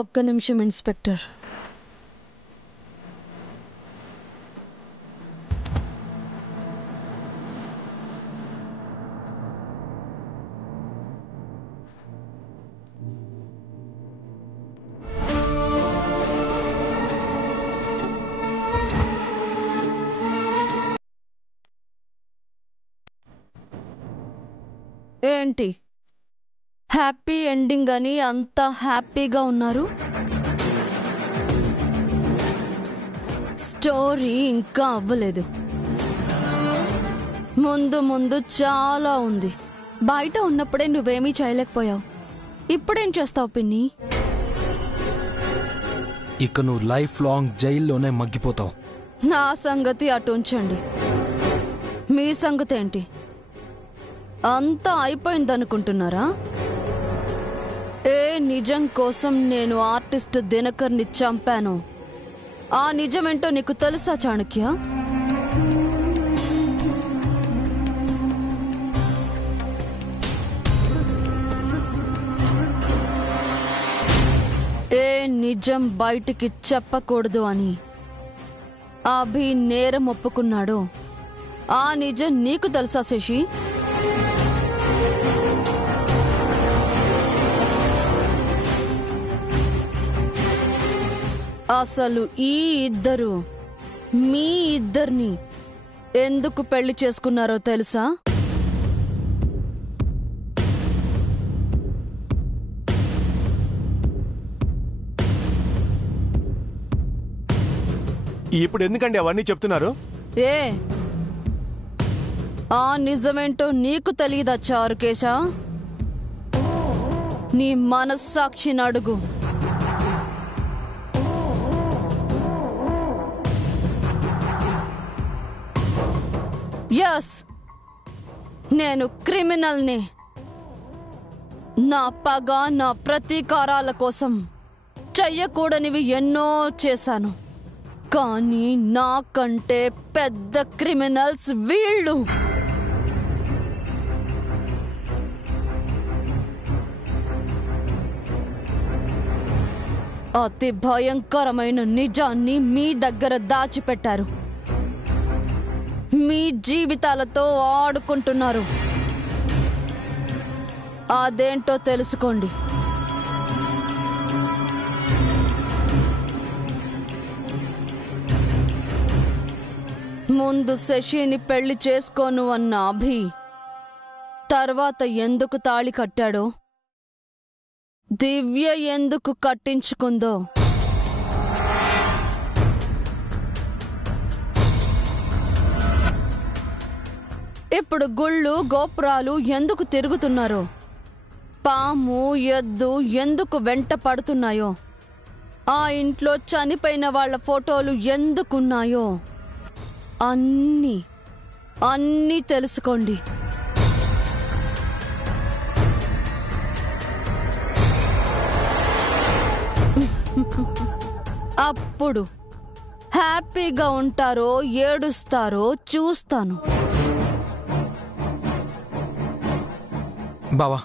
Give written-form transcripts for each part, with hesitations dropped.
ఒక్క నిమిషం ఇన్స్పెక్టర్. ఏంటి హ్యాపీ ఎండింగ్ అని అంత హ్యాపీగా ఉన్నారు? స్టోరీ ఇంకా అవ్వలేదు. ముందు ముందు చాలా ఉంది. బయట ఉన్నప్పుడే నువ్వేమీ చేయలేకపోయావు. ఇప్పుడేం చేస్తావు పిన్ని? ఇక నువ్వు లైఫ్ లాంగ్ జైల్లోనే మగ్గిపోతావు. నా సంగతి అటు ఉంచండి. మీ సంగతి ఏంటి? అంతా అయిపోయిందనుకుంటున్నారా? ఏ నిజం కోసం నేను ఆర్టిస్ట్ దినకర్ని చంపాను, ఆ నిజమేంటో నీకు తెలుసా చాణక్య? ఏ నిజం బయటికి చెప్పకూడదు అని అభి నేరం ఒప్పుకున్నాడో ఆ నిజం నీకు తెలుసా శశి? అసలు ఈ ఇద్దరు మీ ఇద్దరిని ఎందుకు పెళ్లి చేసుకున్నారో తెలుసా? ఇప్పుడు ఎందుకండి అవన్నీ చెప్తున్నారు? ఏ ఆ నిజమేంటో నీకు తెలియదా చారుకేశ? నీ మనస్సాక్షిని అడుగు. యస్, నేను క్రిమినల్ని. నా పగ, నా ప్రతీకారాల కోసం చెయ్యకూడనివి ఎన్నో చేశాను. కానీ నాకంటే పెద్ద క్రిమినల్స్ వీళ్ళు. అతి భయంకరమైన నిజాన్ని మీ దగ్గర దాచిపెట్టారు. మీ జీవితాలతో ఆడుకుంటున్నారు. అదేంటో తెలుసుకోండి. ముందు శశిని పెళ్లి చేసుకోను అన్న అభి తర్వాత ఎందుకు తాళి కట్టాడో, దివ్య ఎందుకు కట్టించుకుందో, ఇప్పుడు గుళ్ళు గోపురాలు ఎందుకు తిరుగుతున్నారో, పాము ఎద్దు ఎందుకు వెంట పడుతున్నాయో, ఆ ఇంట్లో చనిపోయిన వాళ్ళ ఫోటోలు ఎందుకున్నాయో అన్నీ అన్నీ తెలుసుకోండి. అప్పుడు హ్యాపీగా ఉంటారో ఏడుస్తారో చూస్తాను. బావా,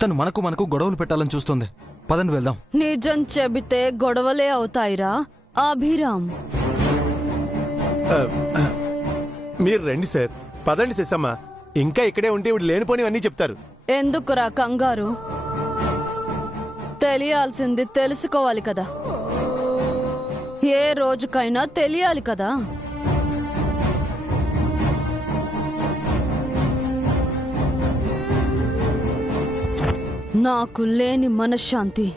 తను మనకు గొడవలు పెట్టాలని చూస్తుంది. పదండి వెళ్దాం. నిజం చెబితే గొడవలే అవుతాయిరా అభిరామ్. మీరు రండి సార్, పదండి శశమ్మ. ఇంకా ఇక్కడే ఉంటే ఇప్పుడు లేనిపోనివన్నీ చెప్తారు. ఎందుకురా కంగారు? తెలియాల్సింది తెలుసుకోవాలి కదా. ఏ రోజుకైనా తెలియాలి కదా. నాకు లేని మనశ్శాంతి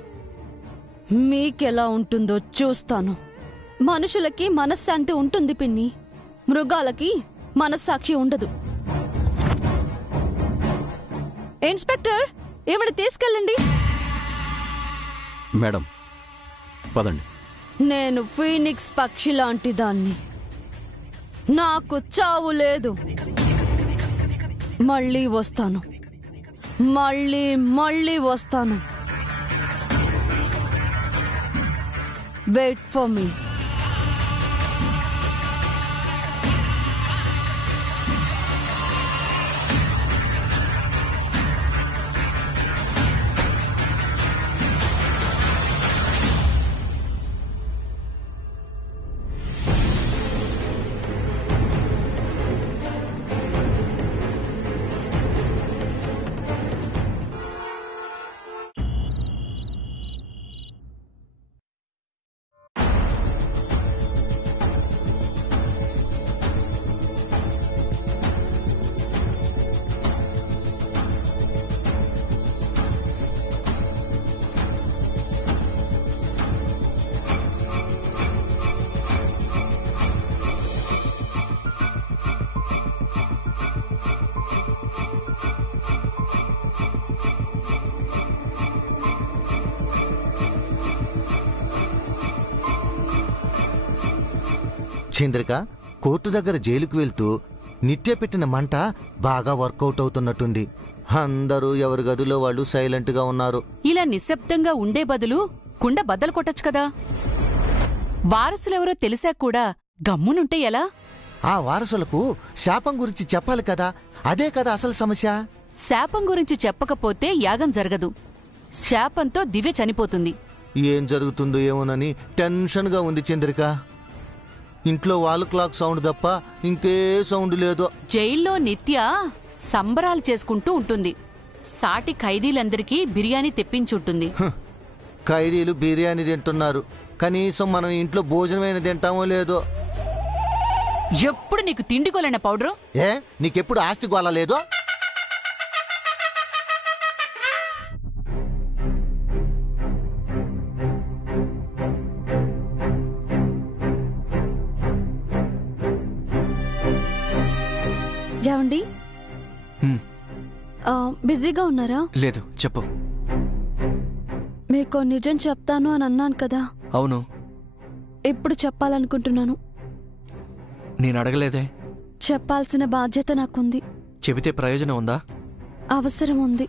మీకెలా ఉంటుందో చూస్తాను. మనుషులకి మనశ్శాంతి ఉంటుంది పిన్ని, మృగాలకి మనస్సాక్షి ఉండదు. ఇన్స్పెక్టర్, ఏమిటి తీసుకెళ్ళండి. మేడం పదండి. నేను ఫీనిక్స్ పక్షి లాంటి దాన్ని. నాకు చావు లేదు. మళ్ళీ వస్తాను, మళ్ళీ వస్తాను. Wait for me. Chandrika court దగ్గర జైలుకు వెళ్తూ నిత్య పెట్టిన మంట బాగా వర్కౌట్ అవుతున్నట్టుంది. అందరూ ఎవరి గదిలో వాళ్ళు సైలెంట్గా ఉన్నారు. ఇలా నిశ్శబ్దంగా ఉండే బదులు కుండ బద్దలు కొట్టచ్చు కదా. వారసులెవరో తెలిసాక కూడా గమ్మునుంటే ఎలా? ఆ వారసులకు శాపం గురించి చెప్పాలి కదా, అదే కదా అసలు సమస్య. శాపం గురించి చెప్పకపోతే యాగం జరగదు. శాపంతో దివ్య చనిపోతుంది. ఏం జరుగుతుందో ఏమోనని టెన్షన్గా ఉంది చంద్రిక. ఇంట్లో వాల్ క్లాక్ సౌండ్ తప్ప ఇంకే సౌండ్ లేదు. జైల్లో నిత్య సంబరాలు చేసుకుంటూ ఉంటుంది. సాటి ఖైదీలందరికీ బిర్యానీ తెప్పించుంటుంది. ఖైదీలు బిర్యానీ తింటున్నారు, కనీసం మనం ఇంట్లో భోజనమైన తింటామో లేదో. ఎప్పుడు నీకు తిండికోలేన పౌడరు? ఏ నీకెప్పుడు ఆస్తి గోళ లేదో? ఏమండి, బిజీగా ఉన్నారా? లేదు, చెప్పు. మీకు నిజం చెప్తాను అని అన్నాను కదా. అవును. ఇప్పుడు చెప్పాలనుకుంటున్నాను. నేను అడగలేదే. చెప్పాల్సిన బాధ్యత నాకుంది. చెబితే ప్రయోజనం ఉందా? అవసరం ఉంది.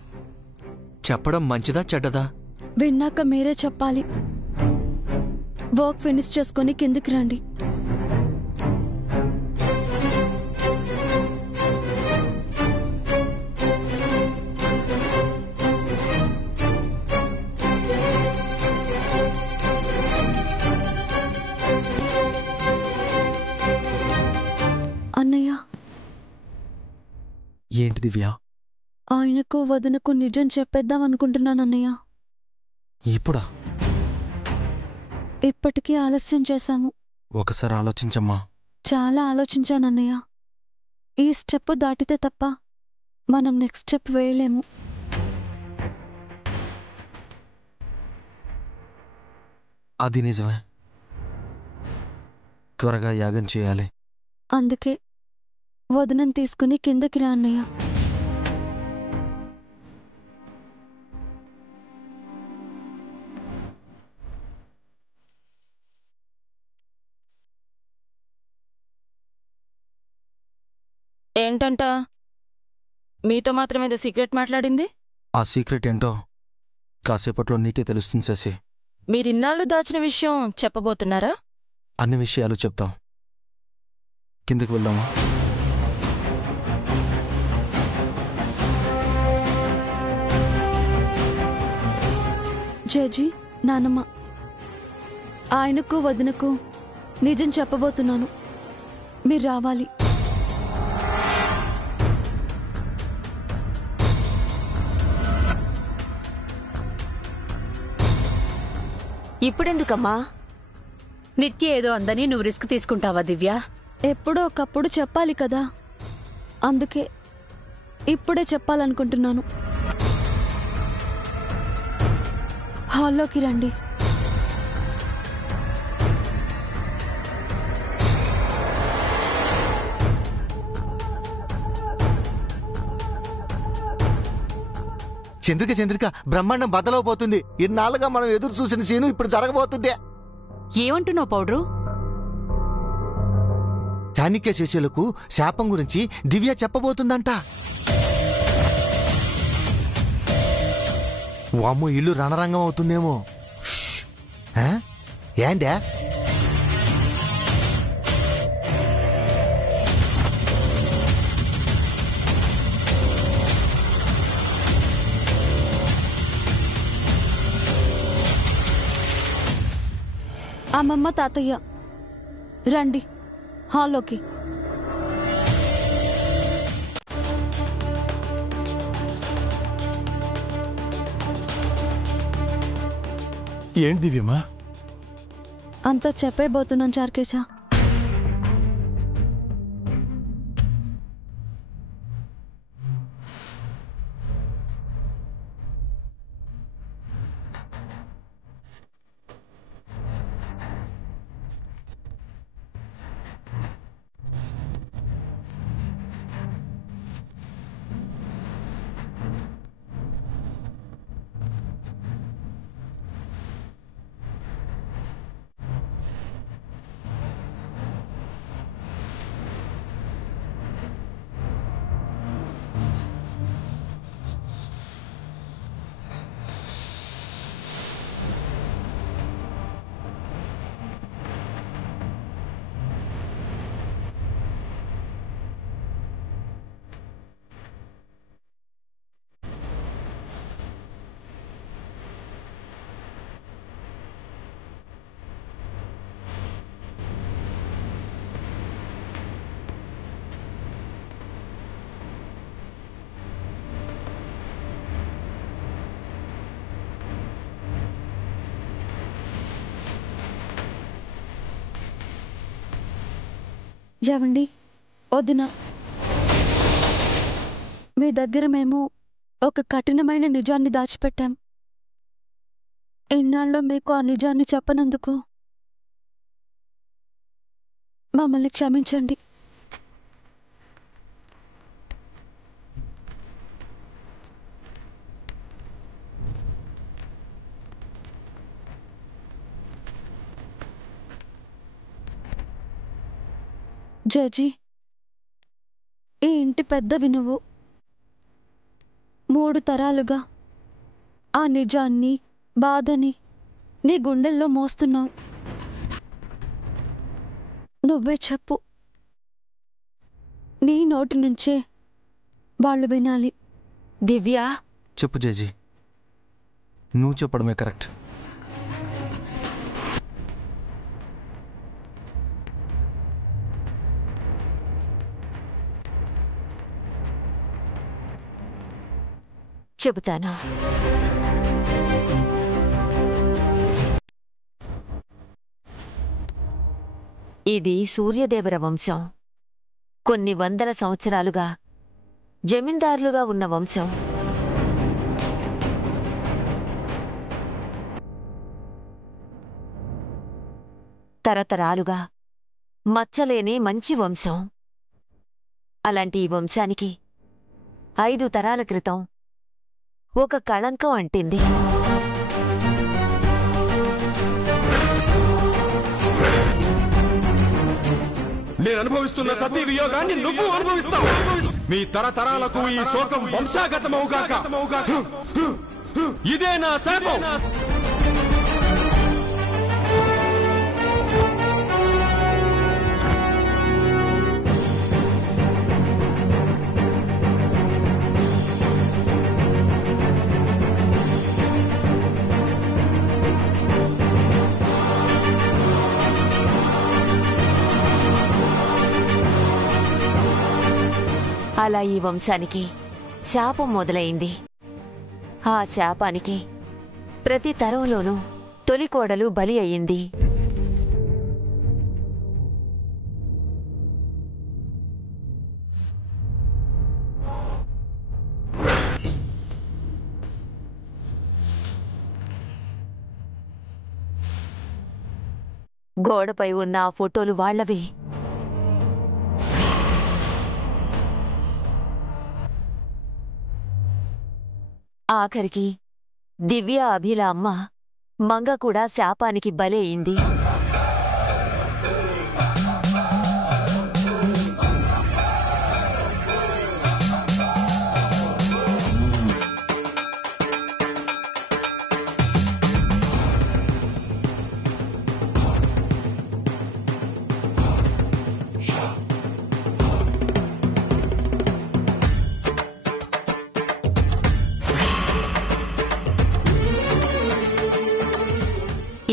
చెప్పడం మంచిదా చెడ్డదా? విన్నాక మీరే చెప్పాలి. వర్క్ ఫినిష్ చేసుకుని కిందికి రండి. అన్నయ్య, ఏంటి దివ్య? ఆయనకు వదినకు నిజం చెప్పేద్దాం అనుకుంటున్నాను అన్నయ్య. ఇప్పుడా? ఇప్పటికీ ఆలస్యం చేశాము. ఒకసారి ఆలోచించమ్మా. చాలా ఆలోచించానన్నయ్య. ఈ స్టెప్ దాటితే తప్ప మనం నెక్స్ట్ స్టెప్ వేయలేము. అది నిజమే. త్వరగా యాగం చేయాలి. అందుకే వదినను తీసుకుని కిందకి రా అన్నయ్య. ఏంటంట? మీతో మాత్రమేదో సీక్రెట్ మాట్లాడింది. ఆ సీక్రెట్ ఏంటో కాసేపట్లో నీకే తెలుస్తుంది శశి. మీరిన్నాళ్ళు దాచిన విషయం చెప్పబోతున్నారా? అన్ని విషయాలు చెప్తాం. కిందకి వెళ్దామా? జడ్జి, నానమ్మ, ఆయనకు వదినకు నిజం చెప్పబోతున్నాను. మీరు రావాలి. ఇప్పుడెందుకమ్మా? నిత్య ఏదో అందని నువ్వు రిస్క్ తీసుకుంటావా దివ్య? ఎప్పుడో ఒకప్పుడు చెప్పాలి కదా, అందుకే ఇప్పుడే చెప్పాలనుకుంటున్నాను. హాల్లోకి రండి. చంద్రిక బ్రహ్మాండం బద్దలవబోతుంది. ఇన్నాళ్ళుగా మనం ఎదురు చూసిన సీను ఇప్పుడు జరగబోతుంది. ఏమంటున్నావు పౌడ్రు? చాణక్య శిష్యులకు శాపం గురించి దివ్య చెప్పబోతుందంట. వామ్మో, ఇల్లు రణరంగం అవుతుందేమో. ఏంటే? అమ్మమ్మ, తాతయ్య, రండి హాల్లోకి. ఏంటి దివ్యమ్మా? అంతా చెప్పేబోతున్నాను చార్కేశ. ఏవండి వదిన, మీ దగ్గర మేము ఒక కఠినమైన నిజాన్ని దాచిపెట్టాం. ఇన్నాళ్ళు మీకు ఆ నిజాన్ని చెప్పనందుకు మమ్మల్ని క్షమించండి. జడ్జి, ఈ ఇంటి పెద్దవి నువ్వు. 3 తరాలుగా ఆ నిజాన్ని, బాధని నీ గుండెల్లో మోస్తున్నావు. నువ్వే చెప్పు. నీ నోటి నుంచే వాళ్ళు వినాలి. దివ్య, చెప్పు జేజీ, నువ్వు చెప్పడమే కరెక్ట్. చెబుతాను. ఇది సూర్యదేవర వంశం. కొన్ని వందల సంవత్సరాలుగా జమీందారులుగా ఉన్న వంశం. తరతరాలుగా మచ్చలేని మంచి వంశం. అలాంటి ఈ వంశానికి 5 తరాల క్రితం ఒక కళంకం అంటింది. నేను అనుభవిస్తున్న సతీ వియోగాన్ని నువ్వు అనుభవిస్తావు. మీ తరతరాలకు ఈ శోకం వంశాగతమవుగాక. ఇదే నా శాపం. అలా ఈ వంశానికి శాపం మొదలైంది. ఆ శాపానికి ప్రతి తరంలోనూ తొలి కోడలు బలి అయింది. గోడపై ఉన్న ఆ ఫోటోలు వాళ్లవే. ఆఖరికి దివ్య అభిల అమ్మ మంగ కూడా శాపానికి బలైంది.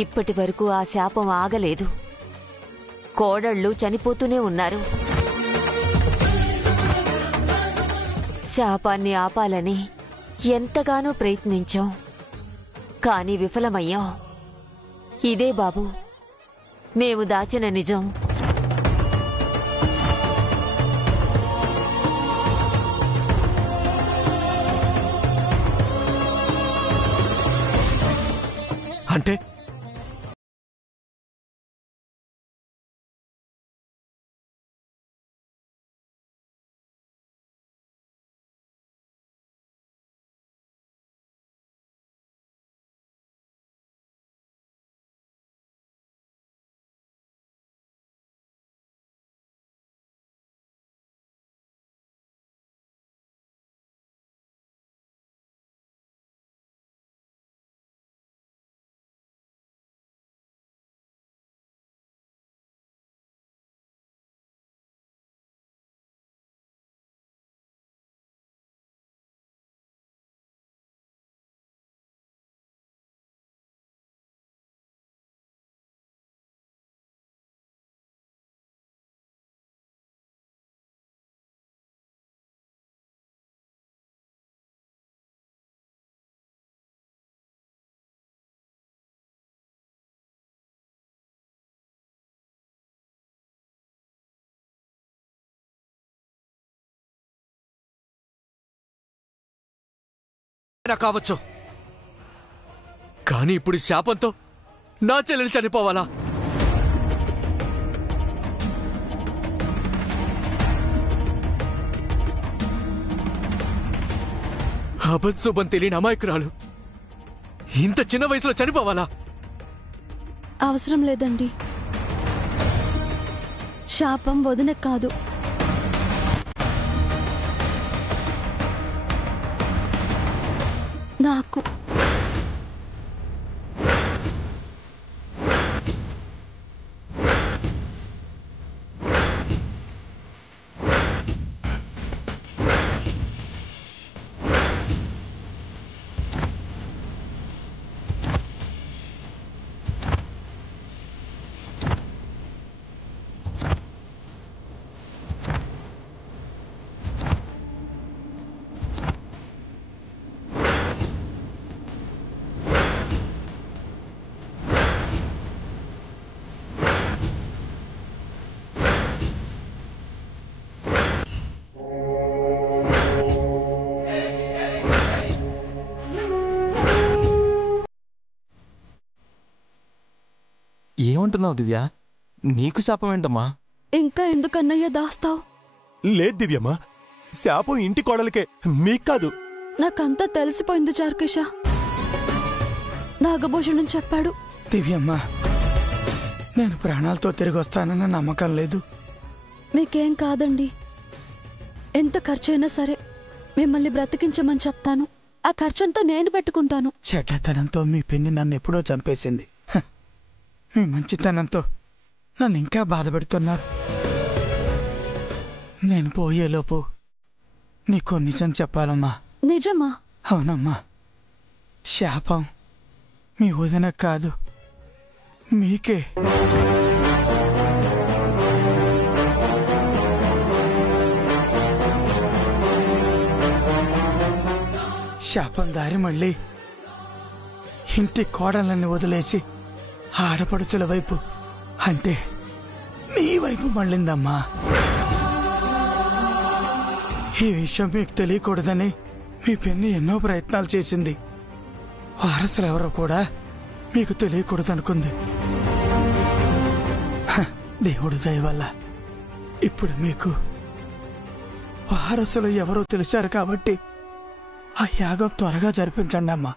ఇప్పటి వరకు ఆ శాపం ఆగలేదు. కోడళ్ళు చనిపోతూనే ఉన్నారు. శాపాన్ని ఆపాలని ఎంతగానో ప్రయత్నించాం, కానీ విఫలమయ్యాం. ఇదే బాబు మేము దాచిన నిజం. అంటే ఏమైనా కావచ్చు, కానీ ఇప్పుడు ఈ శాపంతో నా చెల్లెలు చనిపోవాలా? అబద్ధశుభం తెలియని అమాయకురాలు ఇంత చిన్న వయసులో చనిపోవాలా? అవసరం లేదండి. శాపం వదిన కాదు, నాకు. ఏమంటున్నావు దివ్య? నీకు శాపం ఏంటమ్మా? ఇంకా ఎందుకన్నయ్య దాస్తావు? లేదు దివ్యమ్మా, శాపం ఇంటి కోడలికే, మీకు కాదు. నాకంతా తెలిసిపోయింది చార్కిష. నాగభూషణం చెప్పాడు. దివ్యమ్మ, నేను ప్రాణాలతో తిరిగి వస్తానన్న నమ్మకం లేదు. మీకేం కాదండి. ఎంత ఖర్చైనా సరే మిమ్మల్ని బ్రతికించమని చెప్తాను. ఆ ఖర్చంతా నేను పెట్టుకుంటాను. చెడ్డతనంతో మీ పిన్ని నన్ను ఎప్పుడో చంపేసింది. మీ మంచితనంతో నన్ను ఇంకా బాధపెడుతున్నారు. నేను పోయేలోపు నీకు నిజం చెప్పాలమ్మా. నిజమా? అవునమ్మా. శాపం మీ వదిన కాదు, మీకే. శాపం దారి మళ్ళీ ఇంటి కోడళ్ళని వదిలేసి ఆడపడుచుల వైపు, అంటే మీ వైపు మళ్ళిందమ్మా. ఈ విషయం మీకు తెలియకూడదని మీ పిన్ని ఎన్నో ప్రయత్నాలు చేసింది. వారసులెవరో కూడా మీకు తెలియకూడదనుకుంది. దేవుడి దయ వల్ల ఇప్పుడు మీకు వారసులు ఎవరో తెలిసారు కాబట్టి ఆ యాగం త్వరగా జరిపించండి అమ్మా.